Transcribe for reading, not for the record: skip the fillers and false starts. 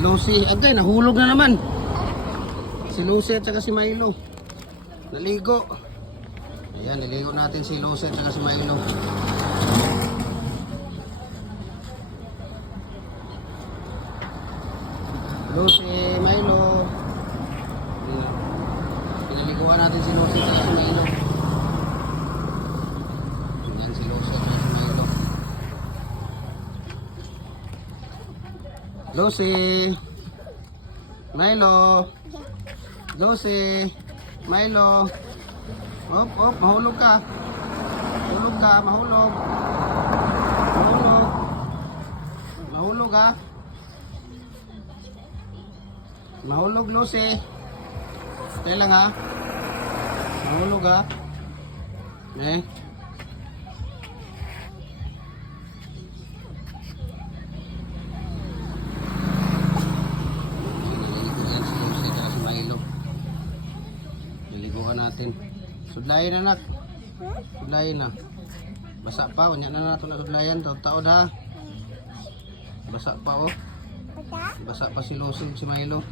Lucy, agay, nahulog na naman. Si Lucy at saka si Milo. Naligo. Ayan, niligo natin si Lucy at saka si Milo. Lucy, Milo. Pinaliguan natin si Lucy at saka si Milo. Ayan si Lucy at saka si Milo. Lucy, Milo, Lucy, Milo. Op, op, mahulog ka. Mahulog ka, mahulog. Mahulog. Mahulog ha. Mahulog, Lucy. Stay lang ha. Mahulog ha. Eh. Naliguan natin. Sudlayin na nak. Sudlayin na. Basa pa, wanya na nato na sudlayan. Taod ha. Basa pa oh. Basa pa si Lucy, si Milo.